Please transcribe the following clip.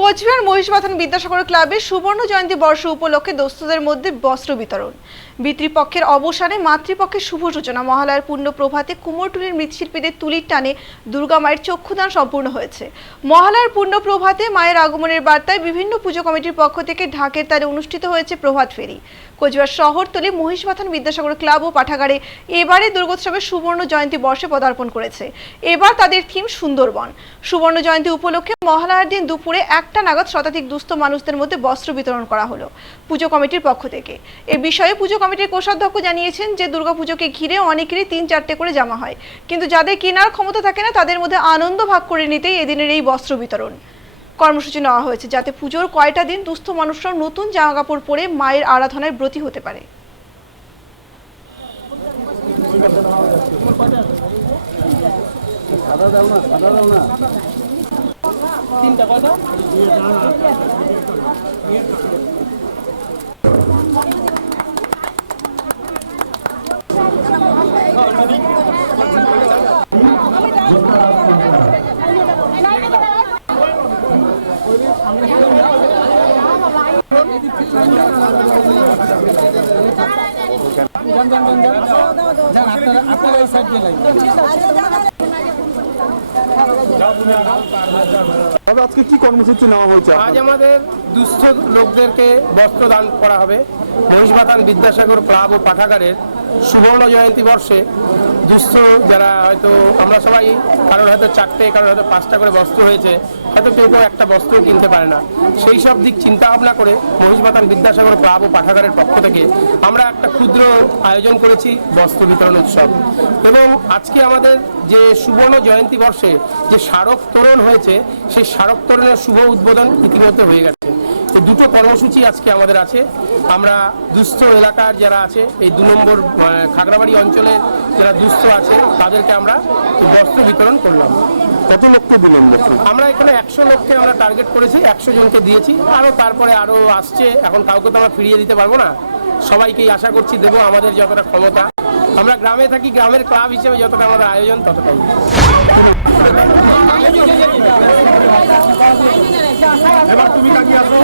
কোচবিহার মহিষবাথান বিদ্যাসাগর ক্লাবে সুবর্ণ জয়ন্তী বর্ষ উপলক্ষে দোস্তদের মধ্যে বস্ত্র বিতরণ। পিতৃপক্ষের অবসানে মাতৃপক্ষের শুভ সূচনা। মহালয়ার পূর্ণ প্রভাতে কুমোরটুলির মৃৎশিল্পীদের তুলির টানে দুর্গা মায়ের চক্ষুদান সম্পূর্ণ হয়েছে। মহালয়ার পূর্ণ প্রভাতে মায়ের আগমনের বার্তায় বিভিন্ন পুজো কমিটির পক্ষ থেকে ঢাকের তারে অনুষ্ঠিত হয়েছে প্রভাত ফেরি। কোচবিহার শহরতলি মহিষবাথান বিদ্যাসাগর ক্লাব ও পাঠাগারে এবারে দুর্গোৎসবের সুবর্ণ জয়ন্তী বর্ষে পদার্পণ করেছে। এবার তাদের থিম সুন্দরবন। সুবর্ণ জয়ন্তী উপলক্ষে মহালয়ার দিন দুপুরে একটা নাগাদ শতাধিক দুস্থ মানুষদের মধ্যে বস্ত্র বিতরণ করা হলো পুজো কমিটির পক্ষ থেকে। এ বিষয়ে পুজো কমিটির কোষাধ্যক্ষ জানিয়েছেন যে দুর্গাপুজোকে ঘিরে অনেকেরই তিন চারটে করে জামা হয়। কিন্তু যাদের কেনার ক্ষমতা থাকে না, তাদের মধ্যে আনন্দ ভাগ করে নিতেই এদিনের এই বস্ত্র বিতরণ কর্মসূচি নেওয়া হয়েছে, যাতে পুজোর কয়টা দিন দুস্থ মানুষরাও নতুন জামা কাপড় পরে মায়ের আরাধনায় ব্রতী হতে পারে। তিনটা কয়টা আপনারা আপনারা এই সাইড দিয়ে লাগবে তবে আজকে কি কর্মসূচি নেওয়া হয়েছে আজ আমাদের দুস্থ লোকদেরকে বস্ত্র দান করা হবে। মহিষবাতান বিদ্যাসাগর ক্লাব ও পাঠাগারের সুবর্ণ জয়ন্তী বর্ষে দুস্থ যারা হয়তো, আমরা সবাই কারোর হয়তো চারটে, কারোর হয়তো পাঁচটা করে বস্ত্র হয়েছে, হয়তো কেউ কেউ একটা বস্ত্র কিনতে পারে না। সেই সব দিক চিন্তা ভাবনা করে মহিষবাতান বিদ্যাসাগর ক্লাব ও পাঠাগারের পক্ষ থেকে আমরা একটা ক্ষুদ্র আয়োজন করেছি বস্ত্র বিতরণ উৎসব। এবং আজকে আমাদের যে সুবর্ণ জয়ন্তী বর্ষে যে স্মারক তোরণ হয়েছে, সেই স্মারক তোরণের শুভ উদ্বোধন ইতিমধ্যে হয়ে গেছে। তো দুটো কর্মসূচি আজকে আমাদের আছে। আমরা দুস্থ এলাকার যারা আছে এই দু নম্বর খাগড়াবাড়ি অঞ্চলে যারা দুস্থ আছে তাদেরকে আমরা বস্ত্র বিতরণ করলাম। কত লোককে দিলেন বস্ত্র আমরা এখানে একশো লোককে আমরা টার্গেট করেছি একশো জনকে দিয়েছি। আরও তারপরে আরও আসছে এখন কাউকে তো আমরা ফিরিয়ে দিতে পারব না। সবাইকেই আশা করছি দেবো আমাদের যতটা ক্ষমতা। আমরা গ্রামে থাকি গ্রামের ক্লাব হিসেবে যতটা আমাদের আয়োজন ততটাই। এবার তুমি কাটিয়ে আসো